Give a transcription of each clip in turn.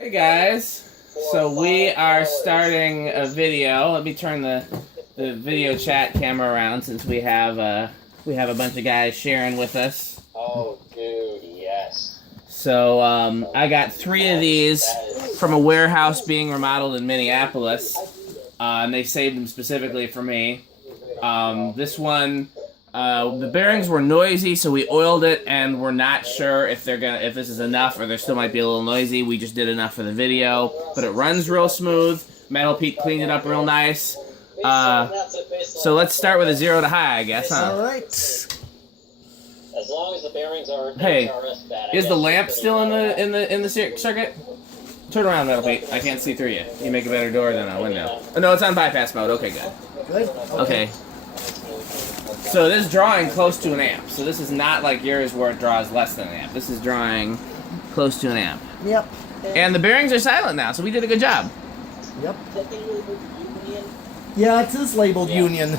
Hey guys, so we are starting a video. Let me turn the video chat camera around since we have a bunch of guys sharing with us. Oh, dude, yes. So I got 3 of these from a warehouse being remodeled in Minneapolis, and they saved them specifically for me. This one. The bearings were noisy, so we oiled it, and we're not sure if this is enough, or there still might be a little noisy. We just did enough for the video, but it runs real smooth. Metal Pete cleaned it up real nice. So let's start with a 0 to high, I guess, huh? All right. As long as the bearings are Hey, bad, is the lamp still in the circuit? Turn around, Metal Pete. I can't see through you. You make a better door than a window. Oh, no, it's on bypass mode. Okay, good. Good. Okay. So this is drawing close to an amp. So this is not like yours where it draws less than an amp. This is drawing close to an amp. Yep. And the bearings are silent now, so we did a good job. Yep. Yeah, it is labeled Union.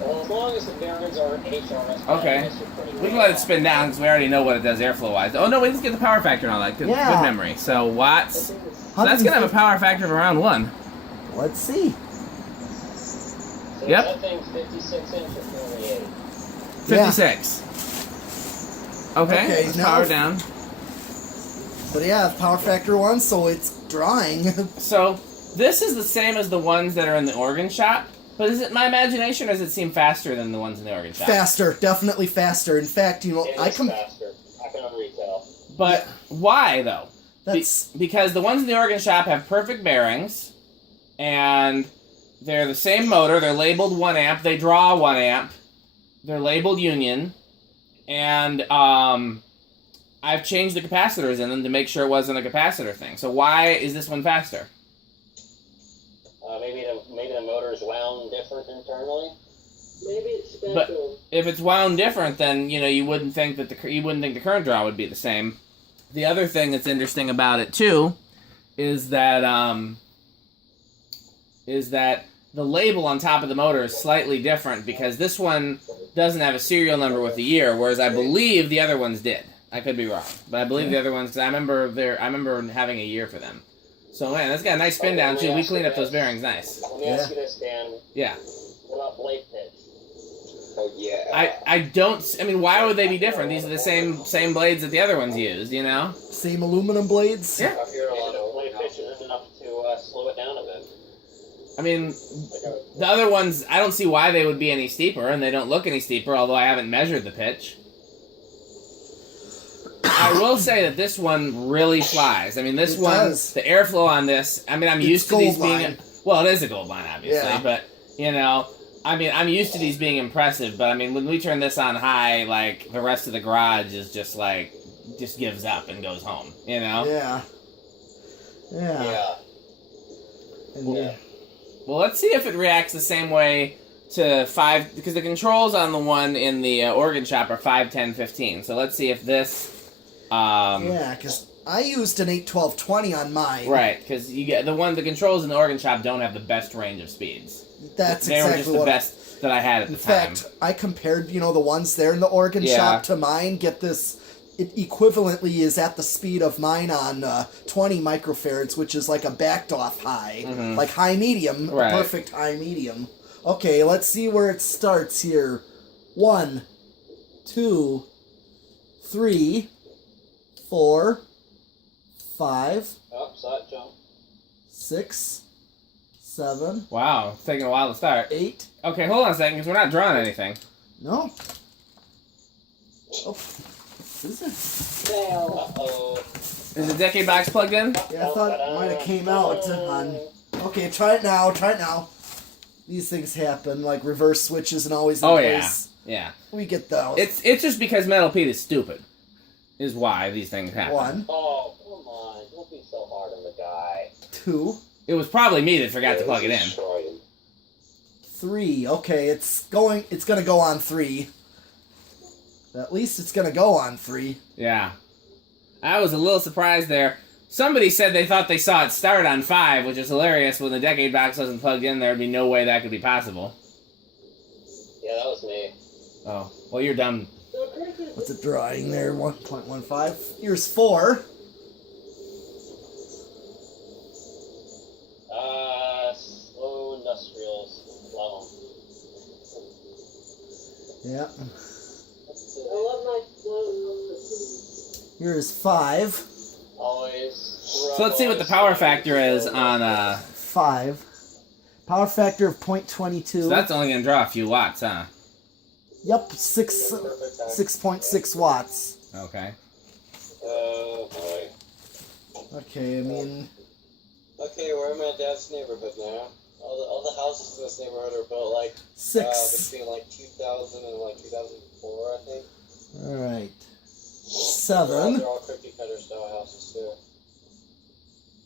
Well, as long as the bearings are HRS. Okay. We can let it spin down because we already know what it does airflow-wise. Oh no, we just get the power factor and all that. Good memory. So watts. So that's going to have a power factor of around 1. Let's see. So Yep. That thing's 56 inch or 48. 56. Okay, let's now power down. But yeah, power factor 1, so it's drawing. So this is the same as the ones that are in the organ shop. But is it my imagination, or does it seem faster than the ones in the organ shop? Faster, definitely faster. In fact, you know, It is faster. I can retell. But why, though? That's Because the ones in the organ shop have perfect bearings, and they're the same motor. They're labeled 1 amp. They draw 1 amp. They're labeled Union, and I've changed the capacitors in them to make sure it wasn't a capacitor thing. So why is this one faster? Maybe the motor's wound different internally. Maybe it's special. But if it's wound different, then you wouldn't think that the current draw would be the same. The other thing that's interesting about it too is that the label on top of the motor is slightly different because this one doesn't have a serial number with the year, whereas I believe the other ones did. I could be wrong, but I believe the other ones, because I remember having a year for them. So man, that's got a nice spin down too. We cleaned up those bearings nice. Let me ask you this, Dan. Yeah. What about blade pitch? Oh yeah. I mean, why would they be different? These are the same blades that the other ones used, you know? same aluminum blades. Yeah. Blade pitch isn't enough to slow it down a bit. I mean, the other ones, I don't see why they would be any steeper, and they don't look any steeper, although I haven't measured the pitch. I will say that this one really flies. I mean, this one, does. the airflow on this, I mean, I'm used to these being... line. Well, it is a gold line, obviously, Yeah. but, I mean, I'm used to these being impressive, but, I mean, when we turn this on high, like, the rest of the garage is just gives up and goes home, you know? Yeah. Yeah. Yeah. And Yeah. Well, let's see if it reacts the same way to 5, because the controls on the one in the organ shop are 5, 10, 15. So let's see if this... yeah, because I used an 81220 on mine. Right, because you get the controls in the organ shop don't have the best range of speeds. That's They were exactly just the what. best that I had at the time. In fact, I compared, the ones there in the organ Yeah. shop to mine. Get this, it equivalently is at the speed of mine on 20 microfarads, which is like a backed off high, like high medium, Right. a perfect high medium. Okay, let's see where it starts here. 1, 2, 3, 4, 5, Oh, saw it jump. 6, 7, Wow, it's taking a while to start. 8. Okay, hold on a second, because we're not drawing anything. No. Oh, is it? Uh-oh. Is the decade box plugged in? Yeah, I thought it might have came out on... Okay, try it now. These things happen, like reverse switches and always in Oh, place. yeah. We get those. It's just because Metal Pete is stupid, is why these things happen. 1, Oh, come on. Don't be so hard on the guy. 2, It was probably me that forgot to plug it in. 3. Okay, it's gonna go on 3. At least it's gonna go on 3. Yeah. I was a little surprised there. Somebody said they thought they saw it start on 5, which is hilarious. When the decade box wasn't plugged in, there'd be no way that could be possible. Yeah, that was me. Oh, well, you're dumb. What's it drawing there? 1.15. Here's 4. Slow industrials. Love them. Yeah. I love my slow. Here's 5. Always. So let's see what the power factor is on. 5. Power factor of 0.22. So that's only gonna draw a few watts, huh? Yep, 6.6 watts. Okay. Oh boy. Okay, I mean, Okay, we're in my dad's neighborhood now. All the houses in this neighborhood are built like 6. between like 2000 and like 2004, I think. All right. 7. They're all cookie cutter style houses too.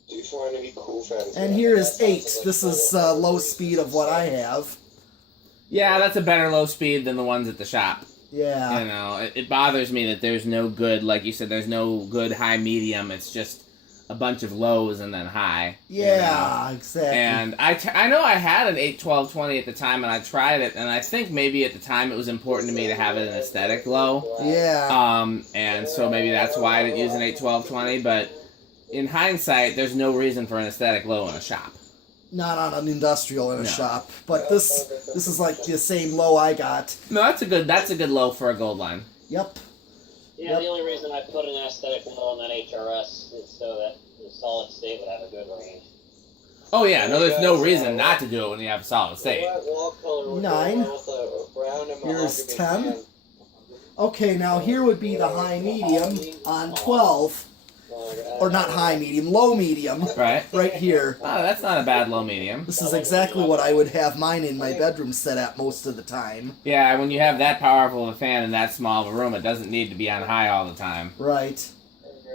Do trying to be cool fans. And here is 8. This is low speed of what I have. Yeah, that's a better low speed than the ones at the shop. Yeah. You know, it bothers me that there's no good, like you said, there's no good high medium. It's just a bunch of lows and then high. Yeah, you know? exactly. And I know I had an 81220 at the time, and I tried it, and I think maybe at the time it was important to me to have it an aesthetic low. Yeah. And so maybe that's why I didn't use an 81220, but in hindsight, there's no reason for an aesthetic low in a shop. Not on an industrial in a No. shop, but this is like the same low I got. No, that's a good low for a gold line. Yep. Yeah, the only reason I put an aesthetic low on that HRS is so that the solid state would have a good range. Oh yeah, no, there's no reason not to do it when you have a solid state. What wall color would 9. go with a brown and Here's mahogany 10. tan? Okay, now here would be the high medium on 12. Or not high medium, low medium. Right. Right here. Oh, that's not a bad low medium. This is exactly what I would have mine in my bedroom set at most of the time. Yeah, when you have that powerful of a fan in that small of a room, it doesn't need to be on high all the time. Right.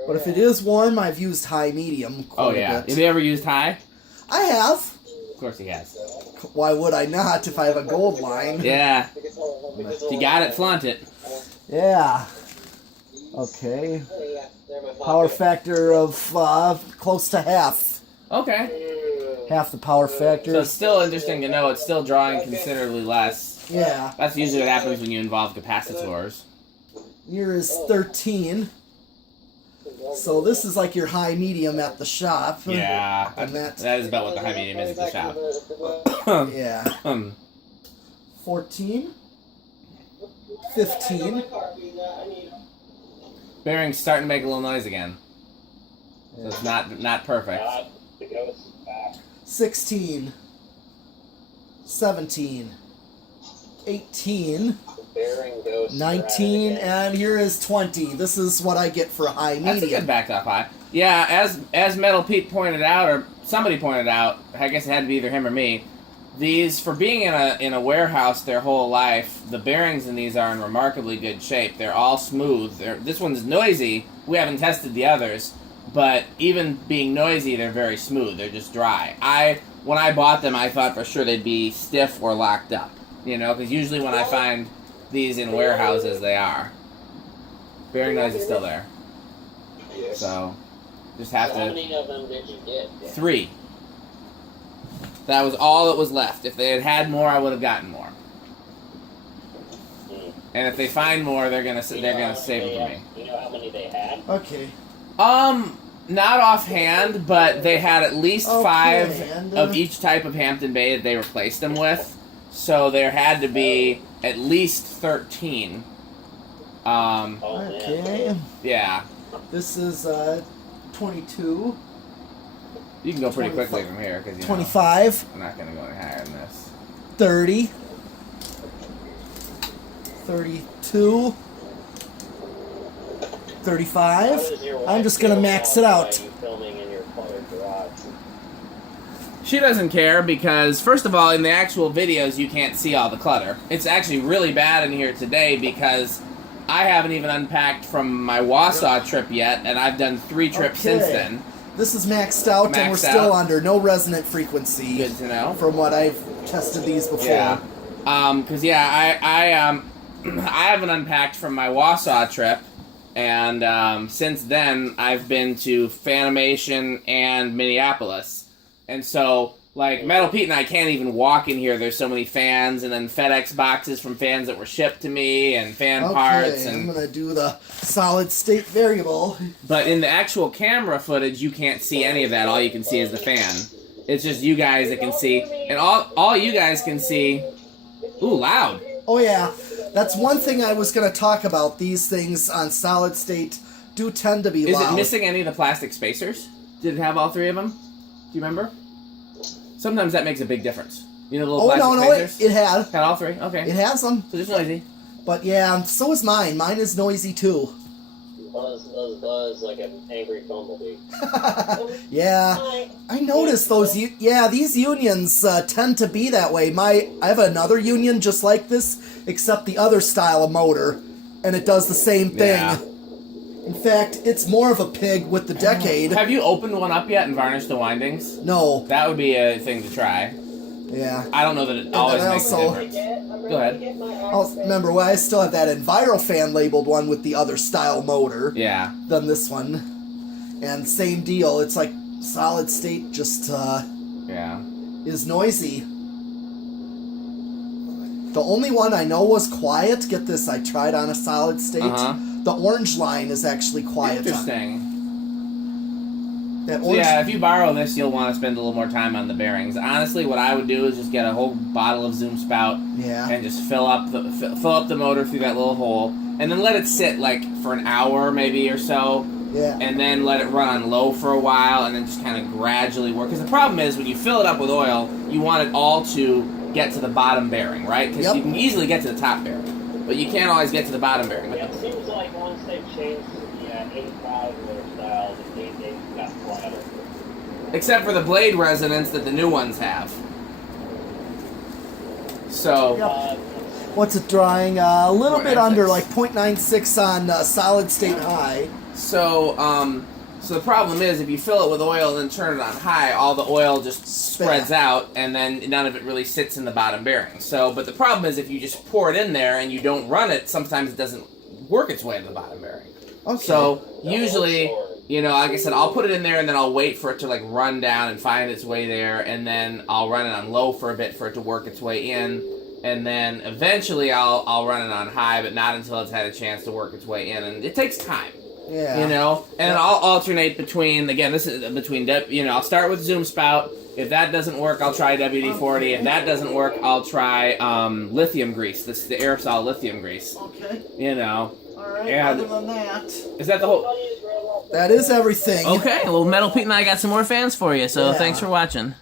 But if it is warm, I've used high medium quite Oh a yeah. bit. Have you ever used high? I have. Of course he has. Why would I not if I have a gold line? Yeah. If you got it, flaunt it. Yeah. Okay. Power factor of close to half. Okay. Half the power factor. So it's still interesting to know it's still drawing considerably less. Yeah. That's usually what happens when you involve capacitors. Here is 13. So this is like your high medium at the shop. Yeah. And That is about what the high medium is at the shop. Yeah. 14. 15. Bearing's starting to make a little noise again. So it's not perfect. 16. 17. 18. 19, and here is 20. This is what I get for a high That's a medium. good backed off high. Yeah, as Metal Pete pointed out, or somebody pointed out, I guess it had to be either him or me, these, for being in a warehouse their whole life, the bearings in these are in remarkably good shape. They're all smooth. This one's noisy. We haven't tested the others, but even being noisy, they're very smooth. They're just dry. When I bought them, I thought for sure they'd be stiff or locked up. You know, because usually when I find these in warehouses, they are. Bearing noise is still there. So, just have to... How many of them did you get? 3. That was all that was left. If they had had more, I would have gotten more. And if they find more, they're gonna save them for me. You know how many they had? Okay. Not offhand, but they had at least 5 and, of each type of Hampton Bay that they replaced them with. So there had to be at least 13. Okay. Yeah. This is 22. You can go pretty quickly from here because 25. I'm not going to go any higher than this. 30. 32. 35. I'm just going to max it out. She doesn't care because, first of all, in the actual videos, you can't see all the clutter. It's actually really bad in here today because I haven't even unpacked from my Wausau trip yet, and I've done 3 trips since then. This is maxed out, and we're still under no resonant frequency. Good to know. From what I've tested these before. Yeah. Because, I haven't unpacked from my Wausau trip, and since then, I've been to Fanimation and Minneapolis. And so, Like, Metal Pete and I can't even walk in here. There's so many fans, and then FedEx boxes from fans that were shipped to me, and fan parts. And I'm going to do the solid state variable. But in the actual camera footage, you can't see any of that. All you can see is the fan. It's just you guys that can see. And all you guys can see... Ooh, loud. Oh, yeah. That's one thing I was going to talk about. These things on solid state do tend to be loud. Is it missing any of the plastic spacers? Did it have all three of them? Do you remember? Sometimes that makes a big difference. You know the little plastic spacers? It had. Had all three? Okay. It has them. So it's noisy. But yeah, so is mine. Mine is noisy too. Buzz like an angry bumblebee. Yeah, I noticed those. These unions tend to be that way. I have another union just like this, except the other style of motor, and it does the same thing. Yeah. In fact, it's more of a pig with the decade. Have you opened one up yet and varnished the windings? No. That would be a thing to try. Yeah. I don't know that it always makes a difference. Go ahead. Remember, I still have that Envirofan labeled one with the other style motor. Yeah. Than this one. And same deal. It's like solid state just is noisy. The only one I know was quiet. Get this, I tried on a solid state. The orange line is actually quiet. Interesting. That orange... Yeah, if you borrow this, you'll want to spend a little more time on the bearings. Honestly, what I would do is just get a whole bottle of Zoom Spout and just fill up the motor through that little hole, and then let it sit like for an hour maybe or so. Yeah. And then let it run on low for a while, and then just kind of gradually work. Because the problem is when you fill it up with oil, you want it all to get to the bottom bearing, right? Because you can easily get to the top bearing, but you can't always get to the bottom bearing. Yeah, it seems like once they've changed to the 85 motor style, they got flatter. Except for the blade resonance that the new ones have. So... What's it drawing? A little bit 0.96. under, like 0.96 on solid state high. So the problem is if you fill it with oil and then turn it on high, all the oil just spreads out, and then none of it really sits in the bottom bearing. So, but the problem is if you just pour it in there and you don't run it, sometimes it doesn't work its way to the bottom bearing. Okay. So usually, you know, like I said, I'll put it in there and then I'll wait for it to like run down and find its way there, and then I'll run it on low for a bit for it to work its way in. And then eventually I'll run it on high, but not until it's had a chance to work its way in. And it takes time. Yeah. You know? And I'll alternate between, again, this is between, you know, I'll start with Zoom Spout. If that doesn't work, I'll try WD-40. If that doesn't work, I'll try lithium grease. This is the aerosol lithium grease. Okay. You know? Alright, other than that... Is that the whole... That is everything. Okay, well, Metal Pete and I got some more fans for you, so thanks for watching.